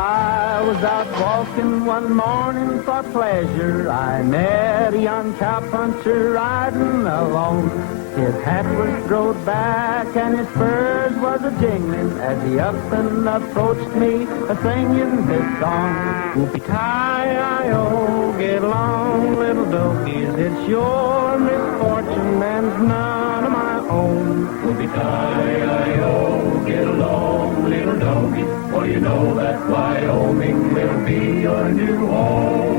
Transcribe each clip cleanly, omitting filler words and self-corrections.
I was out walking one morning for pleasure. I met a young cowpuncher riding alone. His hat was throwed back and his spurs was a-jingling as he up and approached me, a-singing his song. Whoopie-tie-I-O, get along, little dogies. It's your misfortune and none of my own. Whoopie-tie-I-O, get along, little dogies. For you know that Wyoming will be your new home.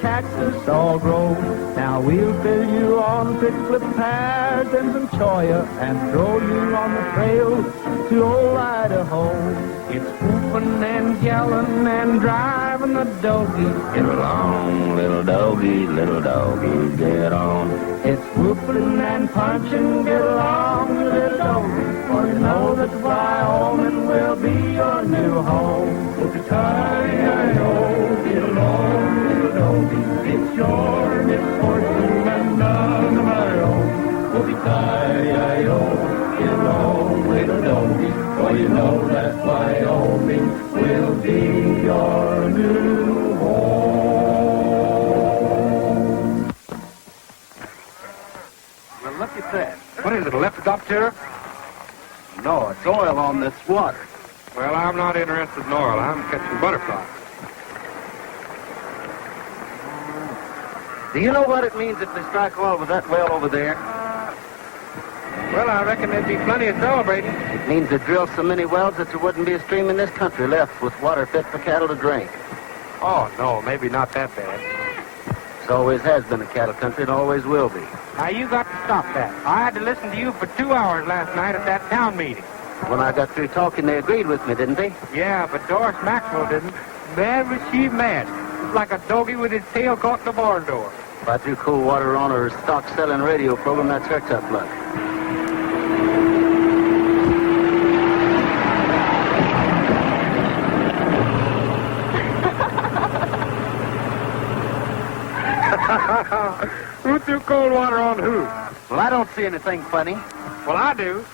Cactus all grow. Now we'll fill you on prickly pears and some cholla and throw you on the trail to old Idaho. It's whooping and yelling and driving the dogies. Get along, little dogies, get on. It's whooping and punching, get along, little dogies. For you know that Wyoming will be your new home. Whoopie-tie-I-O, get along. It's your misfortune and none of my own. Whoopie-tie-I-O, get along, little dogies. For you know that Wyoming will be your new home. Well, look at that. What is it, a lepidoptera? No, it's oil on this water. Well, I'm not interested in oil. I'm catching butterflies. Do you know what it means if they strike oil with that well over there? Well, I reckon there'd be plenty of celebrating. It means they drilled so many wells that there wouldn't be a stream in this country left with water fit for cattle to drink. Oh, no, maybe not that bad. It always has been a cattle country and always will be. Now, you got to stop that. I had to listen to you for 2 hours last night at that town meeting. When I got through talking, they agreed with me, didn't they? Yeah, but Doris Maxwell didn't. Man, was she mad. It's like a doggy with his tail caught in the barn door. If I threw cold water on her stock-selling radio program, that's her tough luck. Who threw cold water on who? Well, I don't see anything funny. Well, I do.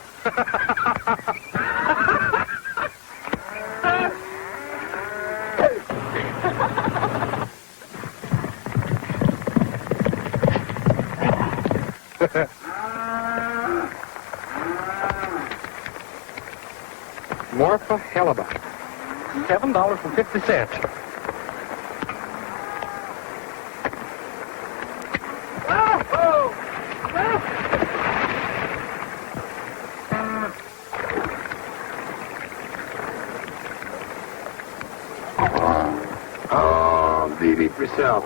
Morpha Helaba. $7.50. Oh, beat it yourself.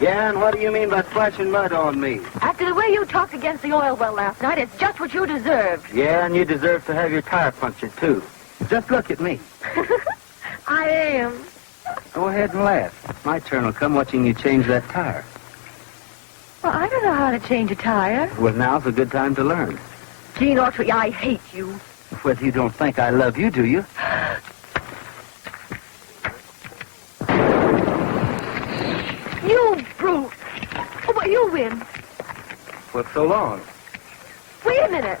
Yeah, and what do you mean by splashing mud on me? After the way you talked against the oil well last night, it's just what you deserved. Yeah, and you deserve to have your tire punctured, too. just look at me. I am. Go ahead and laugh. My turn will come watching you change that tire. Well, I don't know how to change a tire. Well, now's a good time to learn. Gene Autry, I hate you. Well, you don't think I love you, do you? You brute. Oh, well, you win. Well, so long. Wait a minute.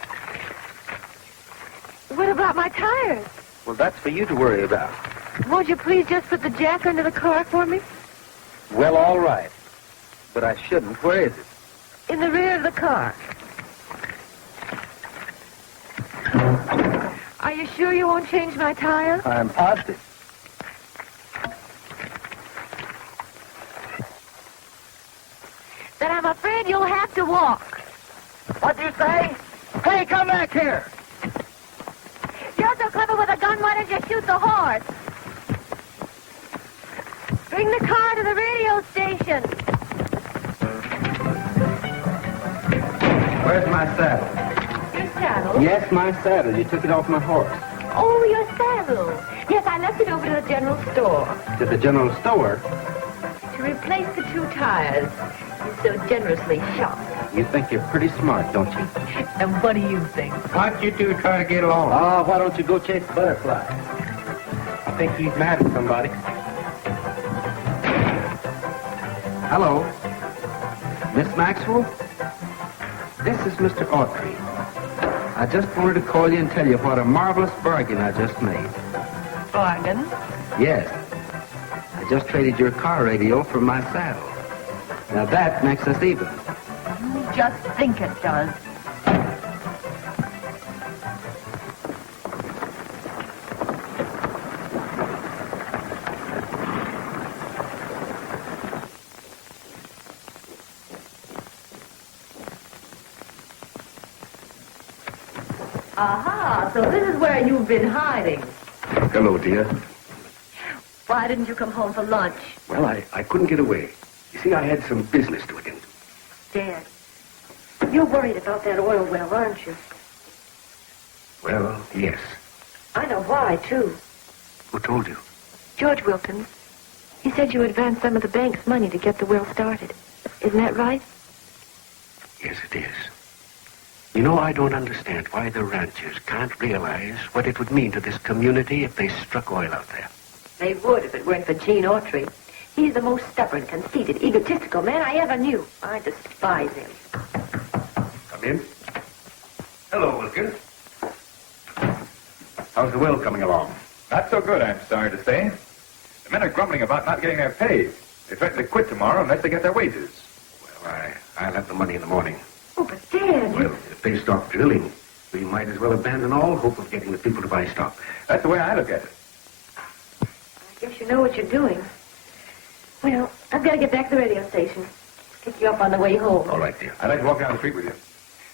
What about my tires? Well, that's for you to worry about. Won't you please just put the jack under the car for me? Well, all right. But I shouldn't. Where is it? In the rear of the car. Are you sure you won't change my tires? I'm positive. Then I'm afraid you'll have to walk. What do you say? Hey, come back here. You're so clever with a gun, why don't you shoot the horse? Bring the car to the radio station. Where's my saddle? Your saddle? Yes, my saddle. You took it off my horse. Oh, your saddle. Yes, I left it over to the general store. To the general store? To replace the two tires. You so generously shopped. You think you're pretty smart, don't you? And what do you think? Why don't you two try to get along? Oh, why don't you go chase the butterfly? I think he's mad at somebody. Hello. Miss Maxwell? This is Mr. Autry. I just wanted to call you and tell you what a marvelous bargain I just made. Bargain? Yes. I just traded your car radio for my saddle. Now that makes us even. Just think it does. Aha, so this is where you've been hiding. Hello, dear. Why didn't you come home for lunch? Well, I couldn't get away. You see, I had some business to attend to. Dad, you're worried about that oil well, aren't you? Well, yes. I know why, too. Who told you? George Wilkins. He said you advanced some of the bank's money to get the well started. Isn't that right? Yes, it is. You know, I don't understand why the ranchers can't realize what it would mean to this community if they struck oil out there. They would if it weren't for Gene Autry. He's the most stubborn, conceited, egotistical man I ever knew. I despise him. Come in. Hello, Wilkins. How's the well coming along? Not so good, I'm sorry to say. The men are grumbling about not getting their pay. They threaten to quit tomorrow unless they get their wages. Well, I'll have the money in the morning. Oh, but Dad, Well, if they stop drilling, we might as well abandon all hope of getting the people to buy stock. That's the way I look at it. I guess you know what you're doing. Well, I've got to get back to the radio station. Pick you up on the way home. All right, dear. I'd like to walk down the street with you.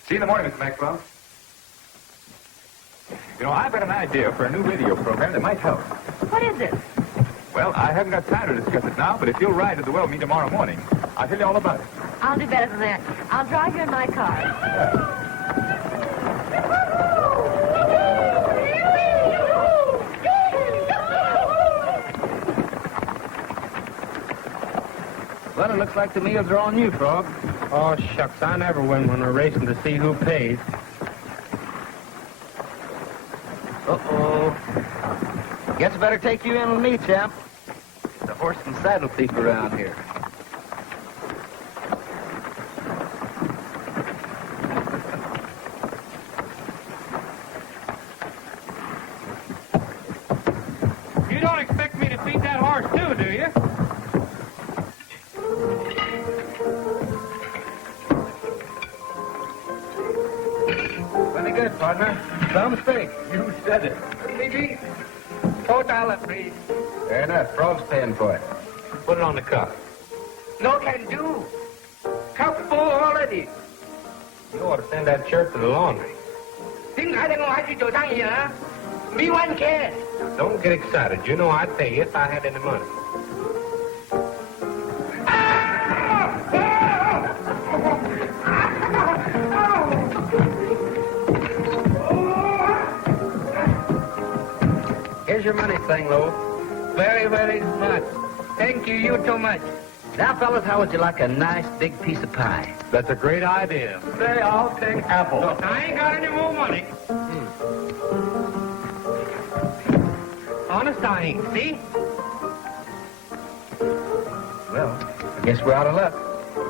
See you in the morning, Mr. Maxwell. You know, I've got an idea for a new radio program that might help. What is it? Well, I haven't got time to discuss it now, but if you'll ride to the well with me tomorrow morning, I'll tell you all about it. I'll do better than that. I'll drive you in my car. Well, it looks like the meals are on you, Frog. Oh, shucks, I never win when we're racing to see who pays. Uh-oh. Guess I better take you in with me, champ. The horse and saddle thief around here. You don't expect me to feed that horse, too, do you? Plenty good, partner. No mistake. You said it. Maybe. $4, please. Fair enough. Frog's paying for it. Put it on the cup. No can do. Cup full already. You ought to send that shirt to the laundry. 點解你我喺處做生意啊？ Me one cash. Don't get excited. You know I'd pay you if I had any money. Here's your money, Singlo. Very, very smart. Thank you, you too much. Now, fellas, how would you like a nice big piece of pie? That's a great idea. Say, I'll take apple. I ain't got any more money. Honest, I ain't. See? Well, I guess we're out of luck.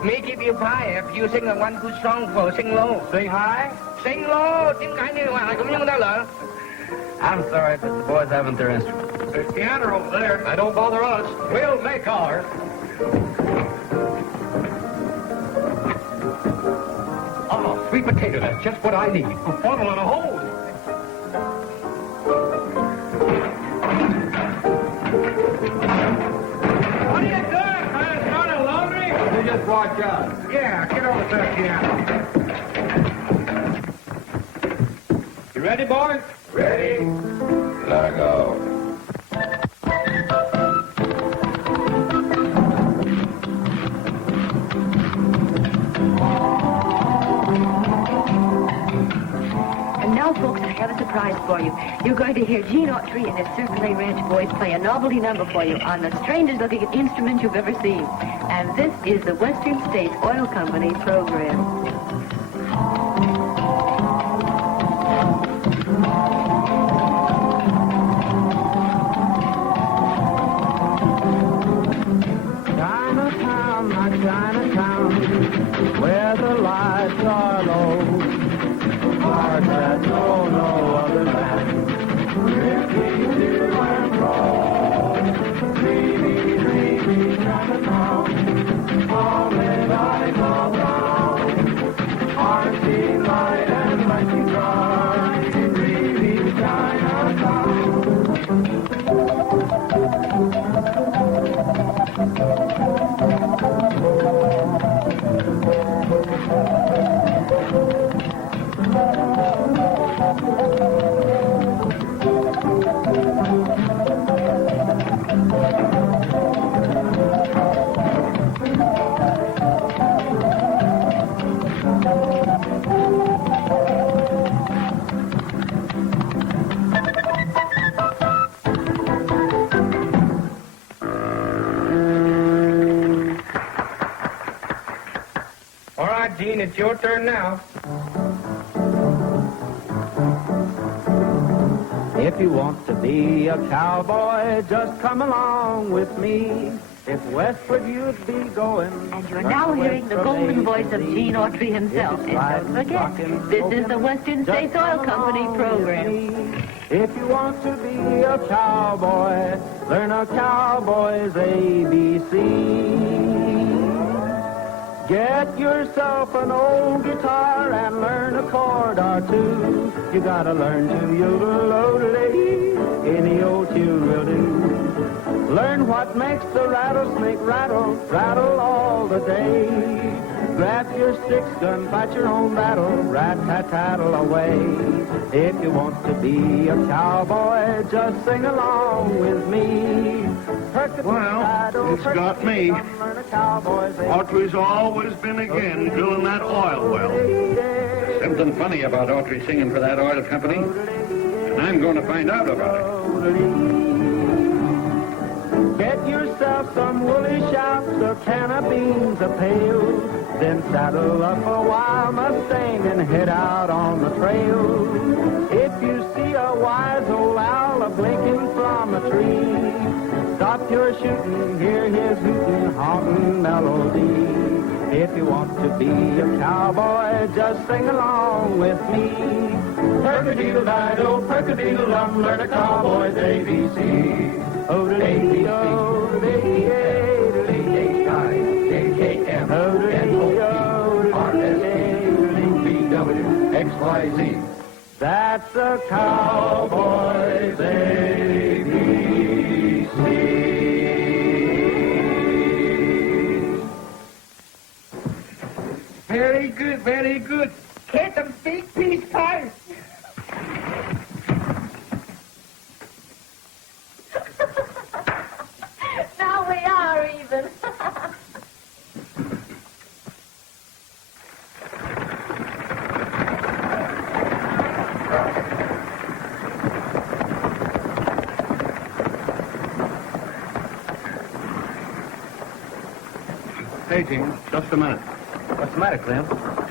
Me give you pie if you sing a one good song for Sing Low. Sing high? Sing low, tiếng Hải như ngoài cũng như đó lỡ. I'm sorry, but the boys haven't their instruments. There's piano over there. Now, don't bother us. We'll make ours. Oh, sweet potato, that's just what I need. A funnel and a hose. What are you doing, man? Start a laundry? You just watch out. Yeah, get over to the piano. You ready, boys? Ready? Let her go. And now, folks, I have a surprise for you. You're going to hear Gene Autry and his Circle A Ranch boys play a novelty number for you on the strangest-looking instrument you've ever seen. And this is the Western States Oil Company program. Chinatown, my Chinatown, where the lights are low, hearts that know no other land, drifting to and fro, dreamy, dreamy Chinatown, all midnight all brown, hearts seen light and lights dry, dreamy Chinatown. All right, Gene, it's your turn now. If you want to be a cowboy, just come along with me. If westward you'd be going. And you're now hearing the golden voice of Gene Autry himself. And don't forget, this is the Western States Oil Company program. If you want to be a cowboy, learn a cowboy's ABC. Get yourself an old guitar and learn a chord or two. You gotta learn to yodel-o-de-dee. Any old tune will do. Learn what makes the rattlesnake rattle, rattle all the day. Grab your sticks, gun, fight your own battle, rat-tat-tattle away. If you want to be a cowboy, just sing along with me. Well, it's got me. Autry's always been again drilling that oil well. Something funny about Autry singing for that oil company, and I'm going to find out about it. Get yourself some woolly shops, a can of beans, a pail. Then saddle up a wild Mustang and head out on the trail. If you see a wise old owl a-blinking from a tree, stop your shooting, hear his hooting, haunting melody. If you want to be a cowboy, just sing along with me. Perk-a-deedle-dido, perk-a-deedle-dum, learn a cowboy's ABC. O-D-A-D-A-I-J-K-M-N-O-P-R-S-T-U-V-W That's a cowboy's ABC. Very good, very good. Get a big piece pie. Now we are even. Hey, Gene, just a minute. What's the matter, Clem?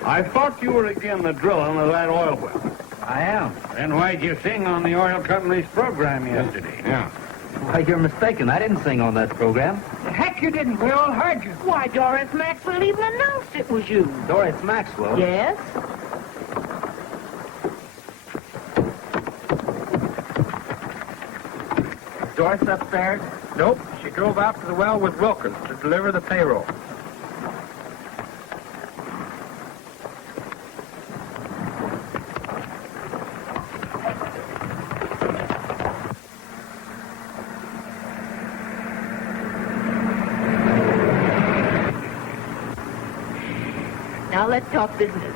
I thought you were again the drilling of that oil well. I am. Then why'd you sing on the oil company's program yesterday? Yeah. Why, you're mistaken. I didn't sing on that program. Heck, you didn't. We all heard you. Why, Doris Maxwell even announced it was you. Doris Maxwell? Yes? Doris upstairs? Nope. She drove out to the well with Wilkins to deliver the payroll. Now let's talk business.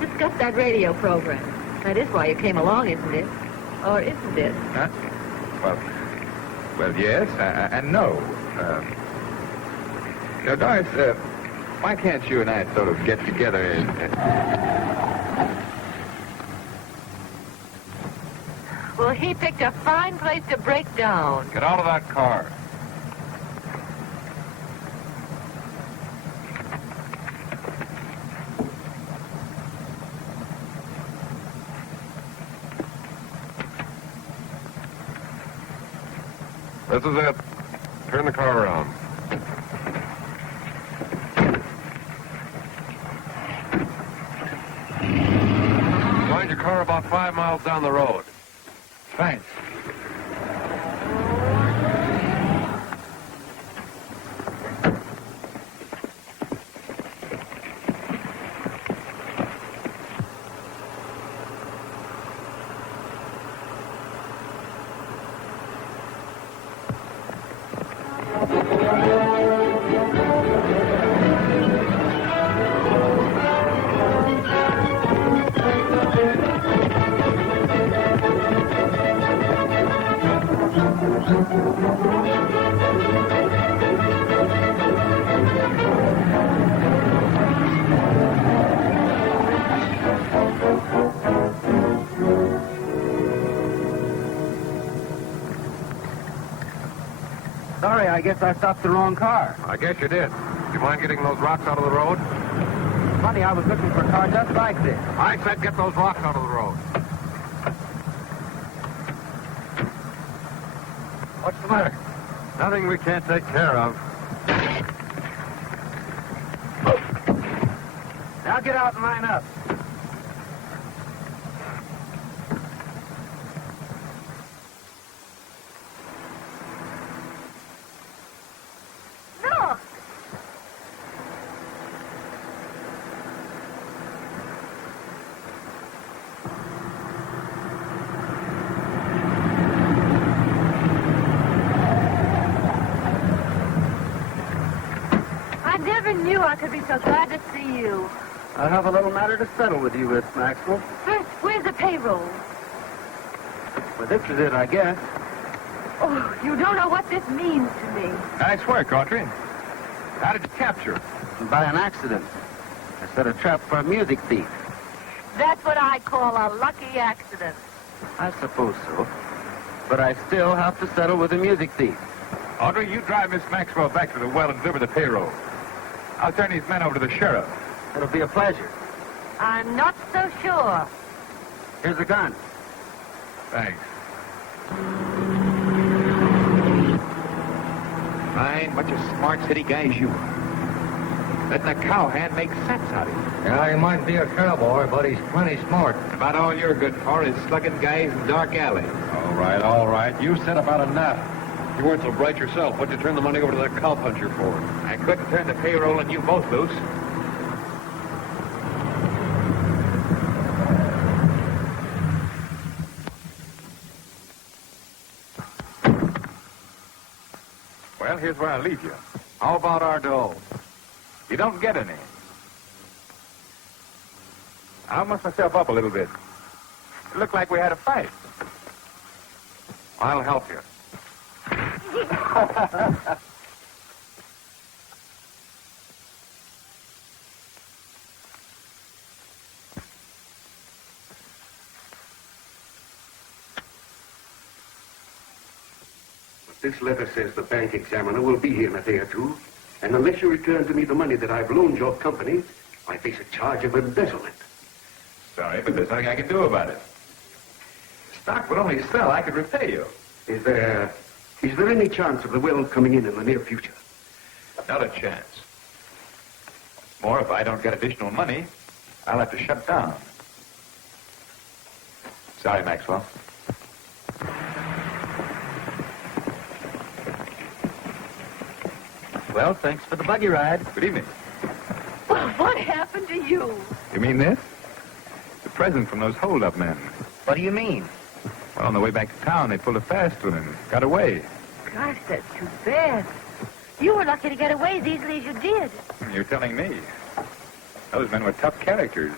Discuss that radio program. That is why you came along, isn't it? Or isn't it? Huh? Well, yes, and no. Doris, why can't you and I sort of get together and... Well, he picked a fine place to break down. Get out of that car. This is it. Turn the car around. Find your car about 5 miles down the road. Thanks. Sorry, I guess I stopped the wrong car. I guess you did. Do you mind getting those rocks out of the road? Funny, I was looking for a car just like this. I said get those rocks out of the road. What's the matter? Nothing we can't take care of. Now get out and line up. Look! I never knew I could be so glad to see you. I have a little matter to settle with you, Miss Maxwell. First, where's the payroll? Well, this is it, I guess. Oh, you don't know what this means to me. Nice work, Autry. How did you capture it? By an accident. I set a trap for a music thief. That's what I call a lucky accident. I suppose so. But I still have to settle with a music thief. Audrey, you drive Miss Maxwell back to the well and deliver the payroll. I'll turn these men over to the sheriff. It'll be a pleasure. I'm not so sure. Here's a gun. Thanks. Fine, bunch of smart city guys you are. Letting a cowhand make sense out of you. Yeah, he might be a cowboy, but he's plenty smart. About all you're good for is slugging guys in dark alleys. All right. You said about enough. You weren't so bright yourself. What'd you turn the money over to that cowpuncher for? I couldn't turn the payroll and you both loose. Well, here's where I leave you. How about our dough? You don't get any. I'll muss myself up a little bit. It looked like we had a fight. I'll help you. This letter says the bank examiner will be here in a day or two. And unless you return to me the money that I've loaned your company, I face a charge of embezzlement. Sorry, but there's nothing I can do about it. The stock would only sell. I could repay you. Is there any chance of the will coming in the near future? Not a chance. More, if I don't get additional money, I'll have to shut down. Sorry, Maxwell. Well, thanks for the buggy ride. Good evening. Well, what happened to you? You mean this? The present from those hold-up men. What do you mean? Well, on the way back to town, they pulled a fast one and got away. Gosh, that's too bad. You were lucky to get away as easily as you did. You're telling me. Those men were tough characters.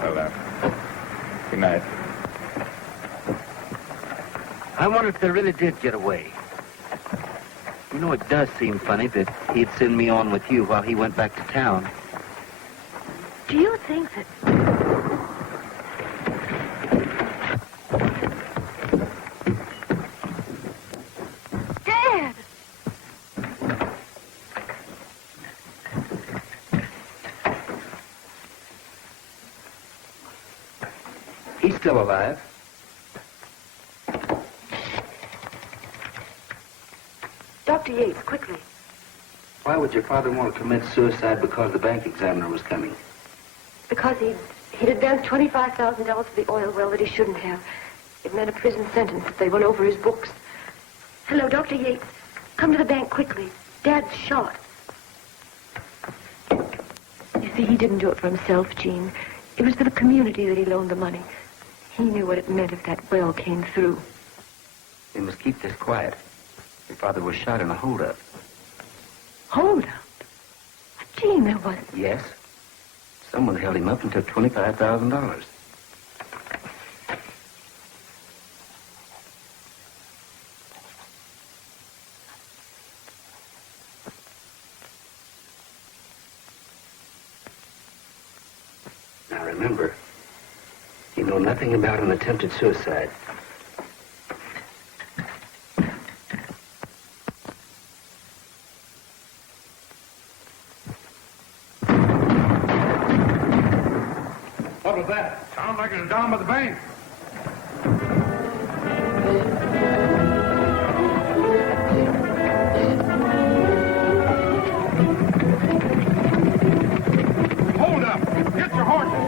Well, good night. I wonder if they really did get away. You know, it does seem funny that he'd send me on with you while he went back to town. Do you think that... Dad! He's still alive. Dr. Yates, quickly. Why would your father want to commit suicide because the bank examiner was coming? Because he'd advanced $25,000 for the oil well that he shouldn't have. It meant a prison sentence if they went over his books. Hello, Dr. Yates. Come to the bank quickly. Dad's shot. You see, he didn't do it for himself, Gene. It was for the community that he loaned the money. He knew what it meant if that well came through. We must keep this quiet. Your father was shot in a holdup. Hold up. Gene, there wasn't. Yes. Someone held him up and took $25,000. Now remember, you know nothing about an attempted suicide. What was that? Sounds like it's down by the bank. Hold up! Get your horses!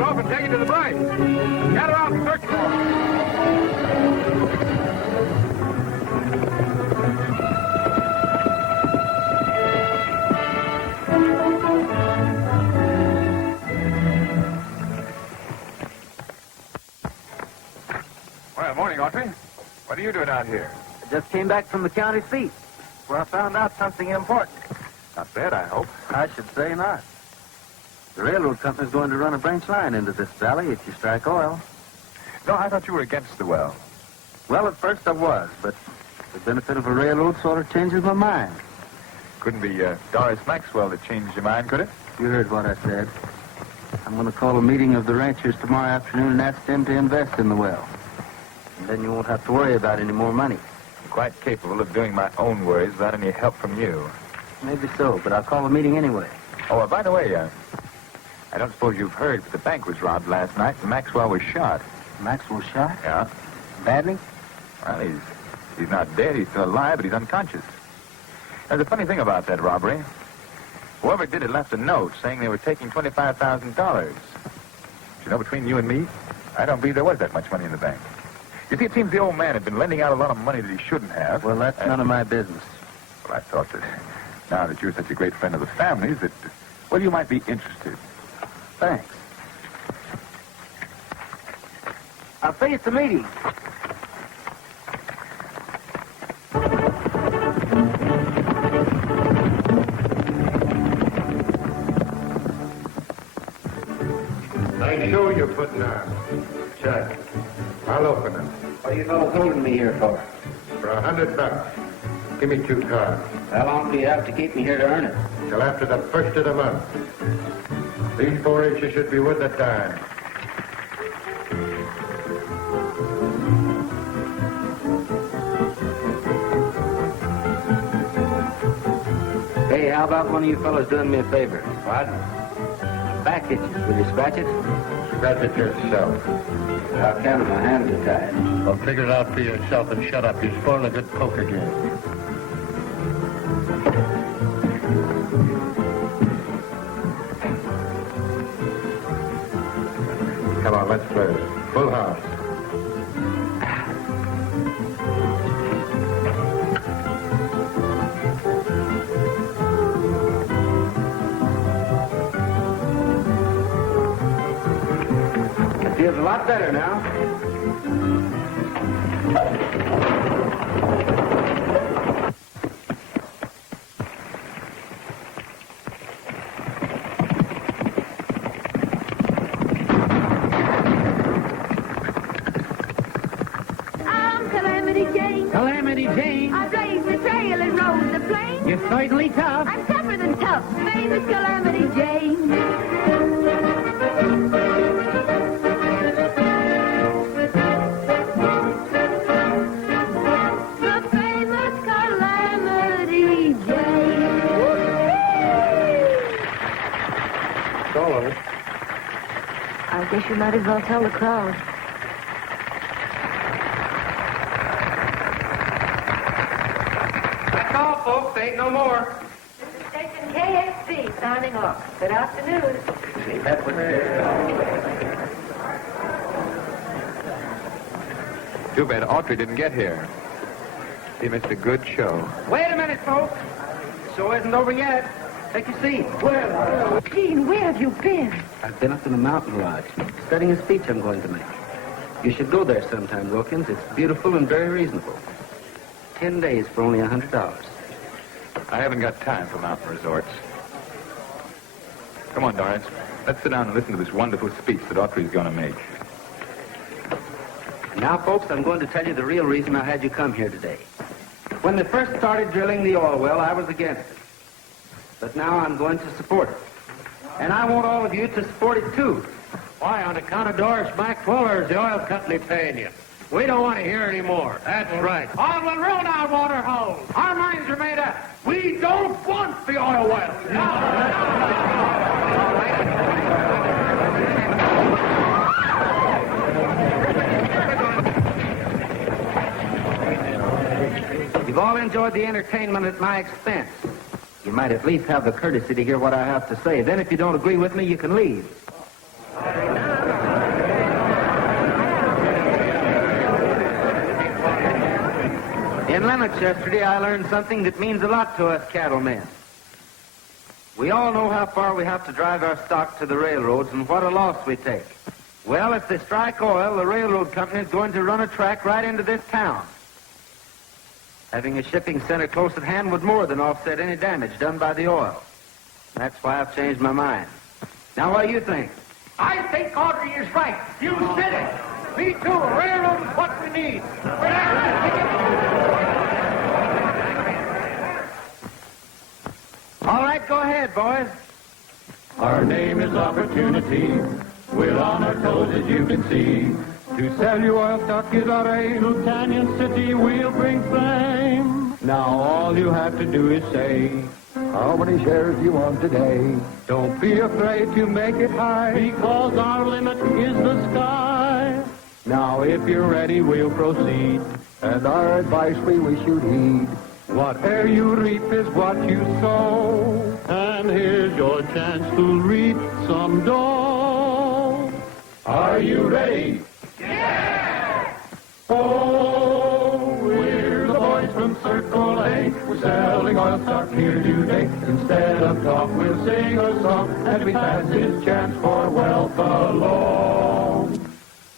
Off and take it to the bank. Get her out and search for her. Well, morning, Autry. What are you doing out here? I just came back from the county seat, where I found out something important. Not bad, I hope. I should say not. The railroad company's going to run a branch line into this valley if you strike oil. No, I thought you were against the well. Well, at first I was, but the benefit of a railroad sort of changes my mind. Couldn't be Doris Maxwell that changed your mind, could it? You heard what I said. I'm going to call a meeting of the ranchers tomorrow afternoon and ask them to invest in the well. And then you won't have to worry about any more money. I'm quite capable of doing my own worries without any help from you. Maybe so, but I'll call a meeting anyway. Oh, by the way, I don't suppose you've heard, but the bank was robbed last night and Maxwell was shot. Maxwell shot? Yeah. Badly? Well, he's He's not dead. He's still alive, but he's unconscious. There's a funny thing about that robbery. Whoever did it left a note saying they were taking $25,000. You know, between you and me, I don't believe there was that much money in the bank. You see, it seems the old man had been lending out a lot of money that he shouldn't have. Well, that's none of my business. Well, I thought that now that you're such a great friend of the family's that, well, you might be interested. Thanks. I'll see you at the meeting. Nice show you're putting on. Check. I'll open it. What are you fellas holding me here for? For $100. Give me 2 cards. How long do you have to keep me here to earn it? Till after the 1st of the month. These 4 inches should be worth a dime. Hey, how about one of you fellas doing me a favor? What? Back itches. Will you scratch it? Scratch it yourself. How can my hands are tied? Well, figure it out for yourself and shut up. You're spoiling a good poker game. Come on, let's play. Full house. Feels a lot better now. I'm Calamity Jane. Calamity Jane, I blaze the trail and roll the plain. you're certainly tough. I'm tougher than tough, famous Calamity Jane. The famous Calamity Jane. Solo. I guess you might as well tell the crowd. That's all, folks. Ain't no more. This is Station KSC signing off. Good afternoon. Too bad Autry didn't get here. He missed a good show. Wait a minute, folks. The show isn't over yet. Take your seat. Gene, where have you been? I've been up in the mountain lodge, studying a speech I'm going to make. You should go there sometime, Wilkins. It's beautiful and very reasonable. 10 days for only $100. I haven't got time for mountain resorts. Come on, Doris. Let's sit down and listen to this wonderful speech that Autry's going to make. Now, folks, I'm going to tell you the real reason I had you come here today. When they first started drilling the oil well, I was against it. But now I'm going to support it. And I want all of you to support it, too. Why, on account of Doris Maxwell, or is the oil company paying you? We don't want to hear any more. That's right. Oil will ruin our water holes. Our minds are made up. We don't want the oil well. You've all enjoyed the entertainment at my expense. You might at least have the courtesy to hear what I have to say. Then if you don't agree with me, you can leave. In Lennox yesterday, I learned something that means a lot to us cattlemen. We all know how far we have to drive our stock to the railroads and what a loss we take. Well, if they strike oil, the railroad company is going to run a track right into this town. Having a shipping center close at hand would more than offset any damage done by the oil. That's why I've changed my mind. Now, what do you think? I think Autry is right. You said it. Me too. A railroad is what we need. All right, go ahead, boys. Our name is Opportunity. We're on our toes, as you can see. To sell you oil stock is our aim. To Canyon City we'll bring fame. Now all you have to do is say, how many shares do you want today? Don't be afraid to make it high, because our limit is the sky. Now, if you're ready, we'll proceed, and our advice we wish you'd heed. Whatever you reap is what you sow, and here's your chance to reap some dough. Are you ready? Yeah! Oh, we're the boys from Circle A. We're selling oil stock here today. Instead of talk, we'll sing a song as we pass this chance for wealth along.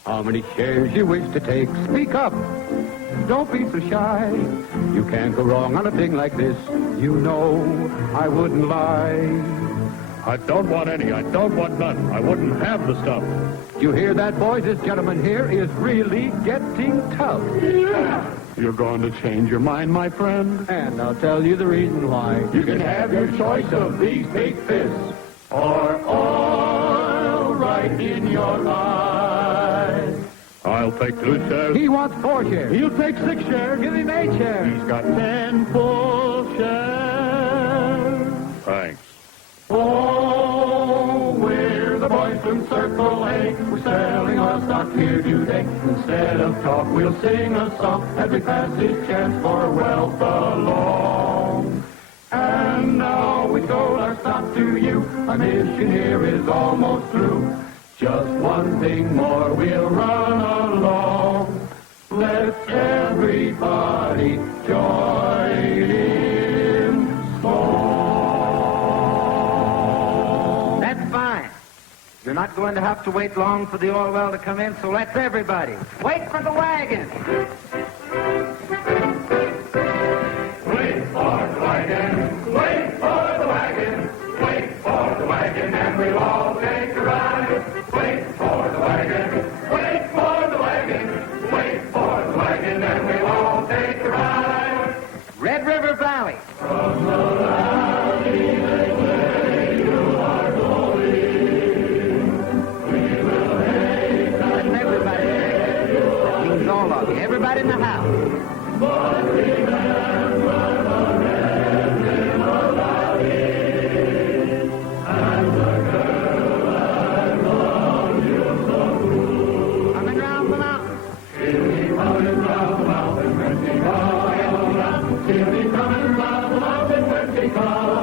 How many shares you wish to take? Speak up. Don't be so shy. You can't go wrong on a thing like this. You know I wouldn't lie. I don't want any. I don't want none. I wouldn't have the stuff. You hear that, boys? This gentleman here is really getting tough. Yeah. You're going to change your mind, my friend? And I'll tell you the reason why. You can have your choice of these big fists, or oil right in your eyes. I'll take 2 shares. He wants 4 shares. He'll take 6 shares. Give him 8 shares. He's got 10 full shares. Thanks. Oh, we're the boys from Circle A. We're selling our stock here today. Instead of talk, we'll sing a song as we pass this chance for wealth along. And now we sold our stock to you. Our mission here is almost through. Just one thing more, we'll run along. Let's everybody join in song. That's fine. You're not going to have to wait long for the oil well to come in, so let's everybody wait for the wagon. Wait for the wagon, wait for the wagon, wait for the wagon, and we'll all take a ride. Wait for the wagon, wait for the wagon, wait for the wagon, and we'll all take a ride. Red River Valley. From the valley they say you are going. We will hasten. Everybody. That means all of you. Everybody in the house. But remember the red river valley and the girl that loved you so true. Coming round the mountain. She'll be coming round the mountain when she comes. She'll be coming round the mountain when she comes.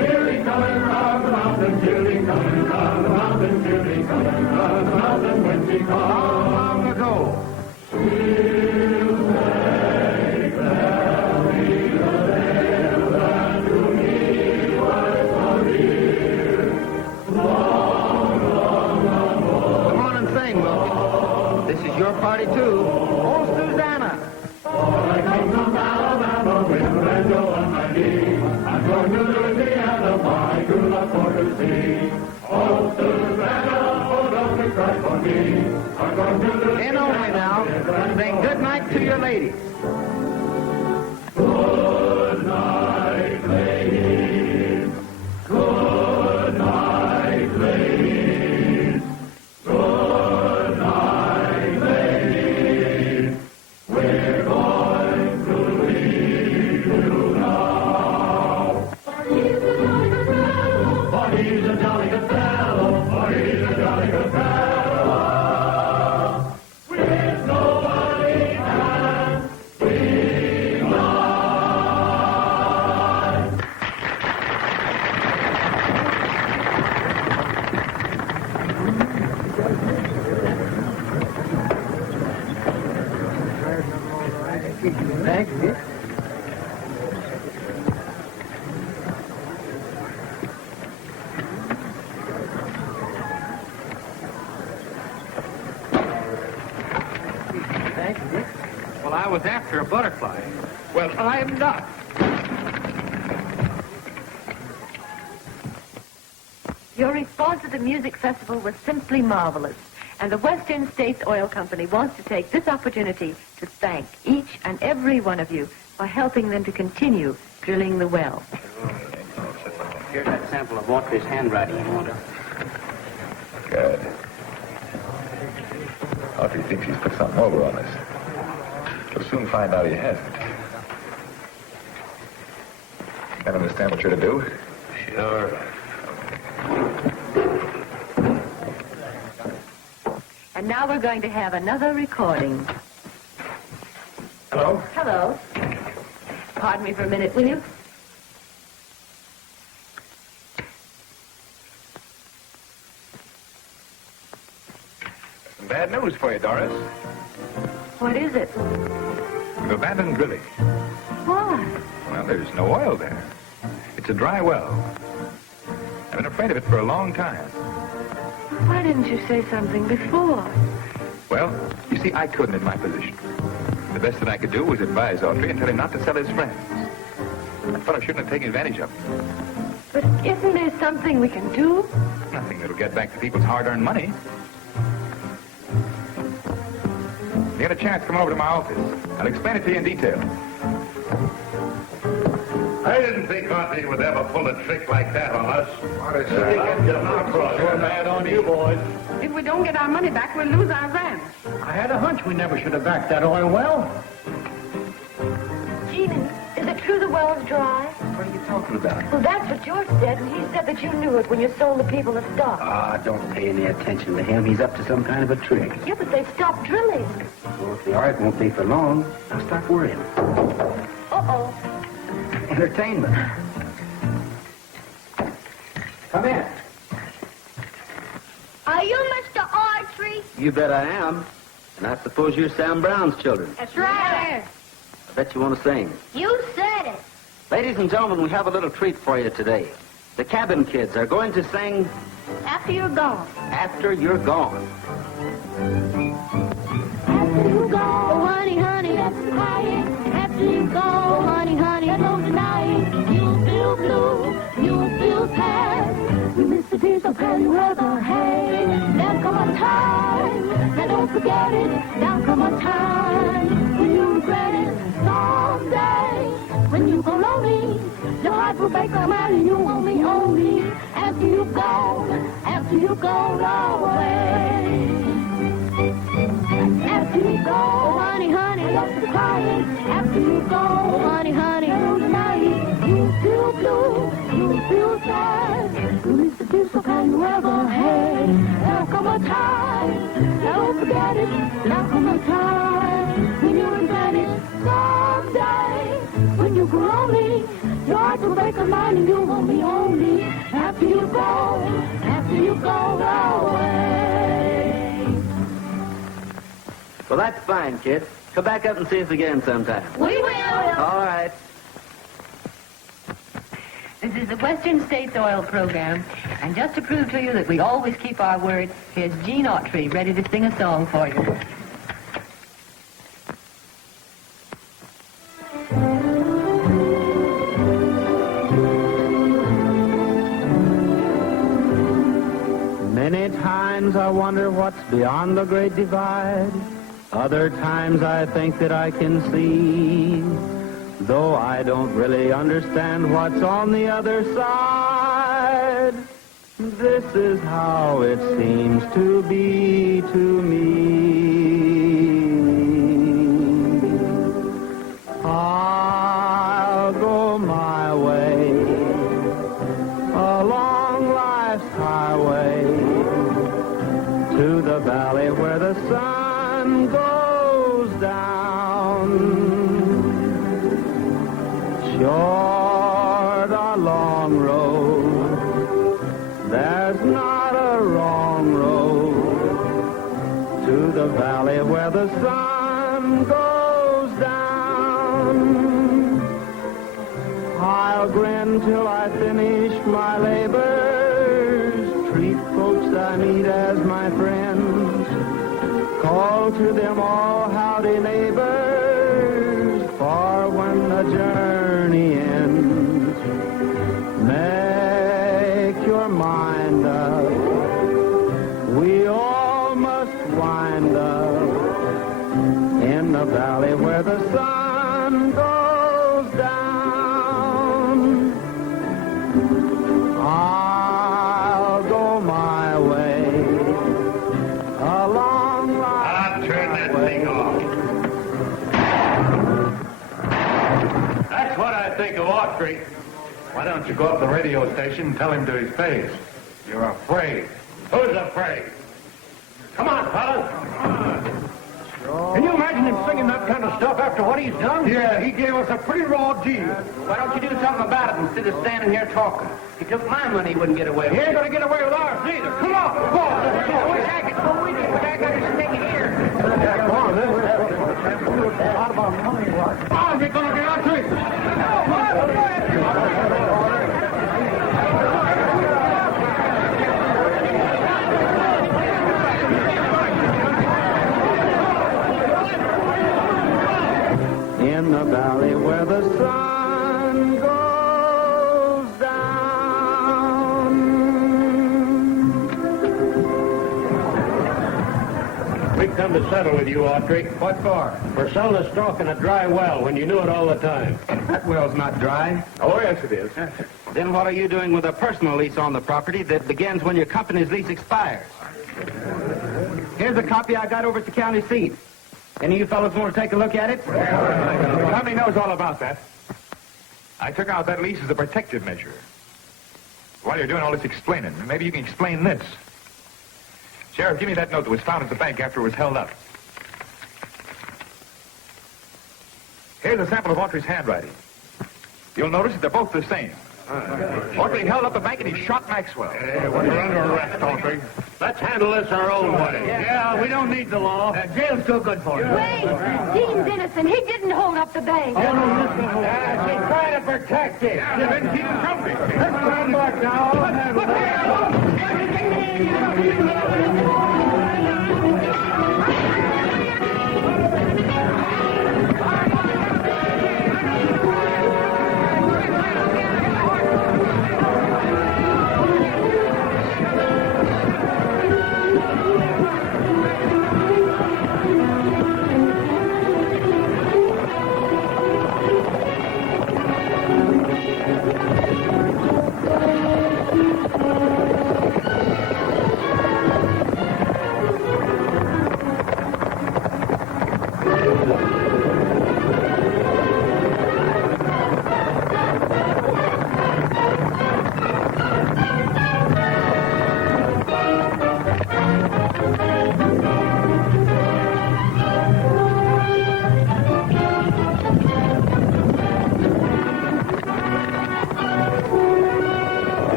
She'll be coming round the mountain. She'll be coming round the mountain. She'll be coming round the mountain when she comes. How long ago? She'll say, tell me the tale that to me was so dear. Long, long ago. Come on and sing, Wilkie. This is your party, too. Oh, Susanna. I come from Alabama with a banjo on my knee. I'm going to Louisiana, my true love for to see. Oh, Susanna, oh, don't you cry for me. I'm going to Louisiana. In only now. Sing good night to your ladies. Good night, ladies. Good night, ladies. Good night, ladies. We're going to leave you now. For he's a jolly good fellow. For he's a jolly good fellow. For he's a jolly good fellow. With nobody can we lie. Thank you. Thank you. Well, I was after a butterfly. Well, I'm not. Your response at the music festival was simply marvelous. And the Western States Oil Company wants to take this opportunity to thank each and every one of you for helping them to continue drilling the well. Here's that sample of Autry's handwriting you wanted. Good. Autry thinks he's put something over on us. We'll soon find out he hasn't. Can't understand what you're to do? Sure. And And now we're going to have another recording. Hello? Hello. Pardon me for a minute, will you? Some bad news for you, Doris. What is it? We've abandoned drilling. Why? Well, there's no oil there. It's a dry well. I've been afraid of it for a long time. Why didn't you say something before? Well, you see, I couldn't in my position. The best that I could do was advise Autry and tell him not to sell his friends. I thought I shouldn't have taken advantage of him. But isn't there something we can do? Nothing that'll get back to people's hard-earned money. If you get a chance, come over to my office. I'll explain it to you in detail. I didn't think Autry would ever pull a trick like that on us. What a We're mad on you, boys. If we don't get our money back, we'll lose our ranch. I had a hunch we never should have backed that oil well. Gene, is it true the well's dry? What are you talking about? Well, that's what George said, and he said that you knew it when you sold the people the stock. Ah, don't pay any attention to him. He's up to some kind of a trick. Yeah, but they stopped drilling. Well, if they are, it won't be for long. Now stop worrying. Uh-oh. Entertainment. Come in. Are you Mr. Autry? You bet I am. And I suppose you're Sam Brown's children. That's right. I bet you want to sing. You said it. Ladies and gentlemen, we have a little treat for you today. The Cabin Kids are going to sing After You're Gone. After You're Gone. After you go, honey, honey, that's quiet. After you go, honey, honey, I know tonight you'll feel blue, you'll feel sad. You miss the tears of how you rather had. There'll come a time, and don't forget it. There'll come a time when you regret it someday. When you go lonely, your heart will break my mind, and you want me only after you go away. After you go, honey, honey, that's crying. After you go, honey, honey, tonight you feel blue, you feel sad. You miss the kiss of how you ever had. There'll come a time, don't forget it. There'll come a time when you regret it someday. When you grow lonely, your heart will break a mind, and you won't be only after you go away. Well, that's fine, kids. Come back up and see us again sometime. We will. All right. This is the Western States Oil Program. And just to prove to you that we always keep our word, here's Gene Autry ready to sing a song for you. Many times I wonder what's beyond the great divide. Other times I think that I can see, though I don't really understand what's on the other side. This is how it seems to be to me. I'll go my way along life's highway to the valley where the sun goes down. Short or long road, there's not a wrong road to the valley where the sun goes down. I'll grin till I finish my labors, treat folks I meet as my friends, call to them all howdy neighbors, for when the journey ends, make your mind up, we all must wind up in the valley where the sun goes down. I'll go my way along life's Turn that thing off. That's what I think of Autry. Why don't you go up to the radio station and tell him to his face? You're afraid. Who's afraid? Come on. fellas. Can you imagine him singing that kind of stuff after what he's done? Yeah, he gave us a pretty raw deal. Why don't you do something about it instead of standing here talking? He took my money, he wouldn't get away He with it. ain't gonna get away with ours either. Come on, come on. I wish I could go with you, but I got to stick it here. Yeah, come on, then. Out of our money, what? Oh, we're gonna get out to it. In the valley where the sun goes down. We've come to settle with you, Autry. What for? For selling the stock in a dry well when you knew it all the time. That well's not dry. Oh, yes, it is. Then what are you doing with a personal lease on the property that begins when your company's lease expires? Here's a copy I got over at the county seat. Any of you fellows want to take a look at it? The company knows all about that. I took out that lease as a protective measure. While you're doing all this explaining, maybe you can explain this. Sheriff, give me that note that was found at the bank after it was held up. Here's a sample of Autry's handwriting. You'll notice that they're both the same. Autry held up the bank and he shot Maxwell. We're under arrest, Autry. Let's handle this our own way. Yeah, we don't need the law. Jail's too good for you. Wait, Dean's innocent. He didn't hold up the bank. She's trying to protect it. Then keep him company. Let's come back now.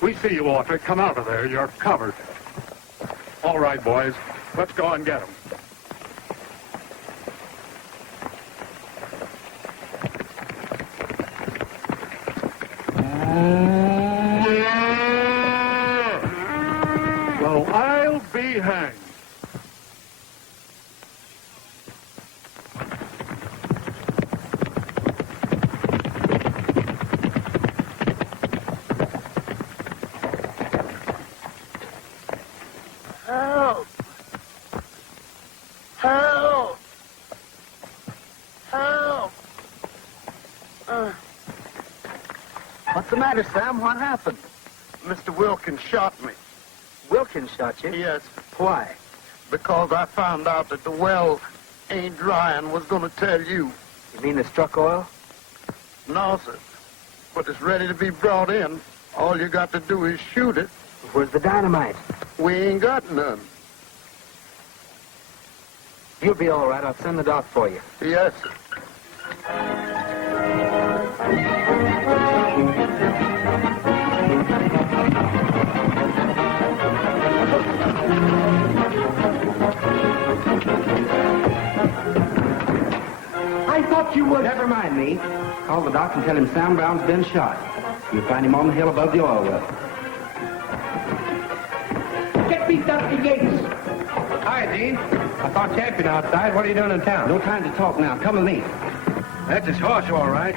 We see you, Autry. Come out of there. You're covered. All right, boys. Let's go and get him. Well, I'll be hanged. Help! Help! Help! What's the matter, Sam? What happened? Mr. Wilkins shot me. Wilkins shot you? Yes, Why? because I found out that the well ain't dry and was going to tell you. You mean the struck oil? No, sir. But it's ready to be brought in. All you got to do is shoot it. Where's the dynamite? We ain't got none. You'll be all right. I'll send the doc for you. Yes, sir. I thought you would. Never mind me. Call the doc and tell him Sam Brown's been shot. You'll find him on the hill above the oil well. Get me Dusty Gates. Hi, Gene. I saw Champion outside. What are you doing in town? No time to talk now. Come with me. That's his horse, all right.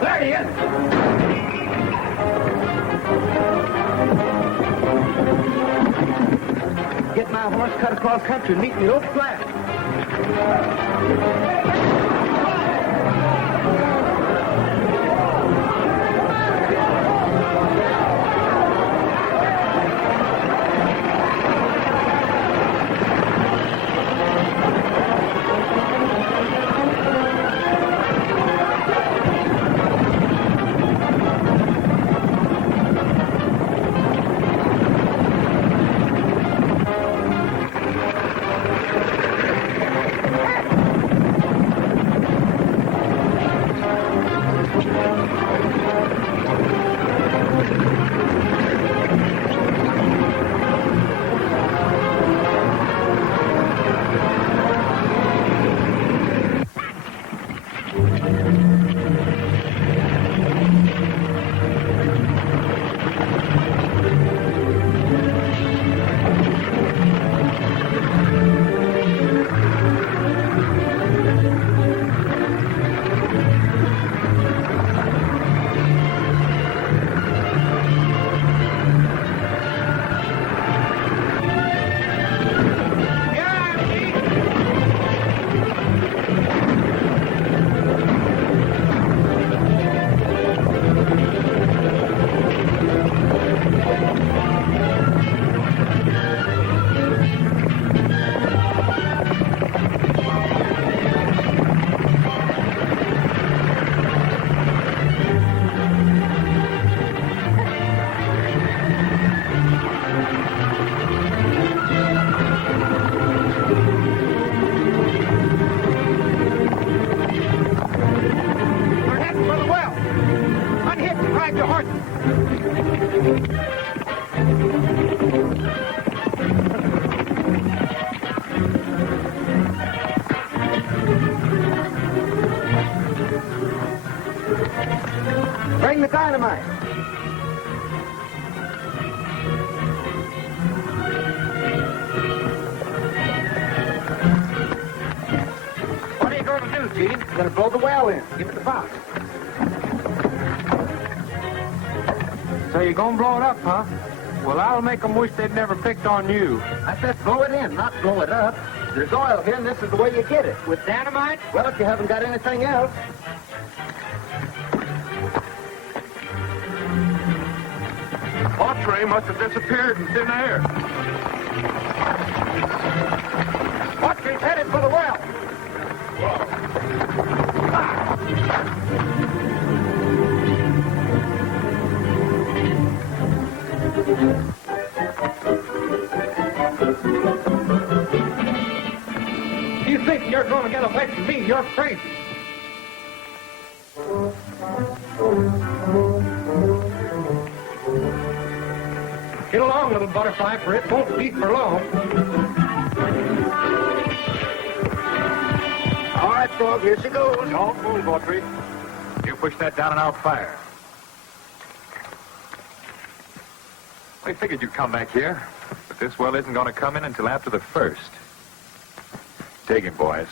There he is. Get my horse cut across country and meet me Oak Flat. dynamite. What are you going to do, Gene? I'm going to blow the well in. Give it the box. So you're going to blow it up, huh? Well, I'll make them wish they'd never picked on you. I said blow it in, not blow it up. There's oil here, and this is the way you get it. With dynamite? Well, if you haven't got anything else. Autry must have disappeared in thin air. Autry's headed for the well. You think you're going to get away from me? You're crazy. Get along, little butterfly, for it won't be for long. All right, Frog, here she goes. Don't move, Autry. You push that down and I'll fire. I figured you'd come back here, but this well isn't going to come in until after the first. Take him, boys.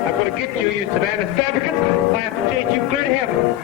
I'm going to get you, you Savannah fabricants. I have to chase you clear to heaven.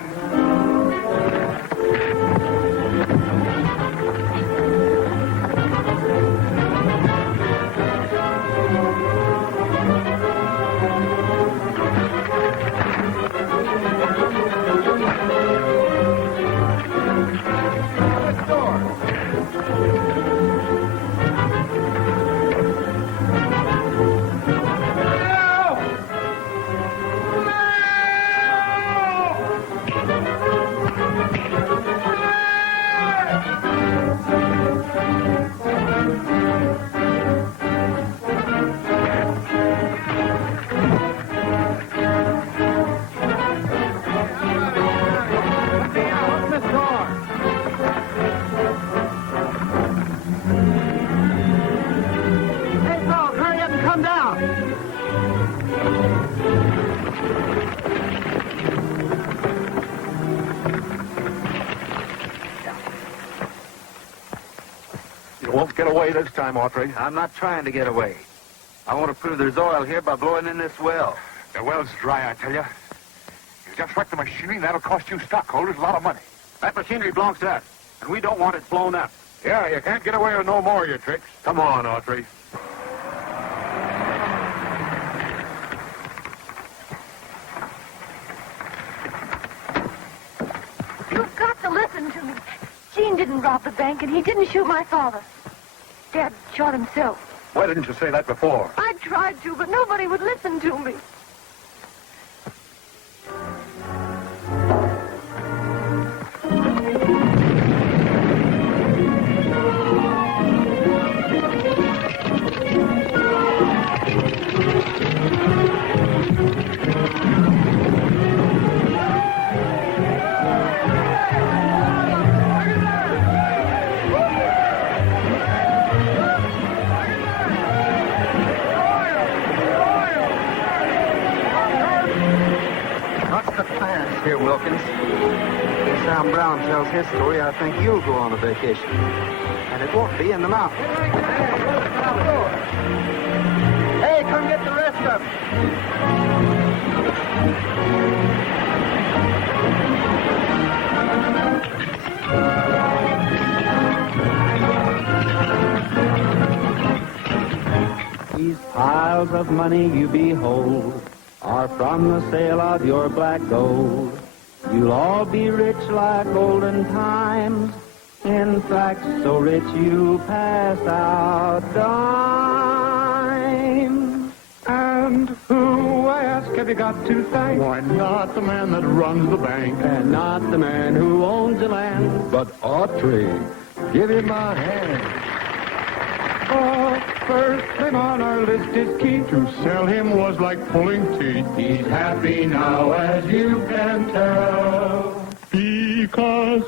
Won't get away this time, Autry. I'm not trying to get away. I want to prove there's oil here by blowing in this well. The well's dry, I tell you. You just wrecked the machinery, and that'll cost you stockholders a lot of money. That machinery belongs to us, and we don't want it blown up. Yeah, you can't get away with no more of your tricks. Come on, Autry. You've got to listen to me. Gene didn't rob the bank, and he didn't shoot my father. Dad shot himself. Why didn't you say that before? I tried to, but nobody would listen to me. Here, Wilkins. If Sam Brown tells his story, I think you'll go on a vacation. And it won't be in the mountains. Hey, come get the rest of them. These piles of money you behold are from the sale of your black gold. You'll all be rich like olden times. In fact, so rich you'll pass out dimes. And who, I ask, have you got to thank? Why, not the man that runs the bank. And not the man who owns the land. But Autry, give him my hand. Oh, first name on our list is Keith. To sell him was like pulling teeth. He's happy now, as you can tell, because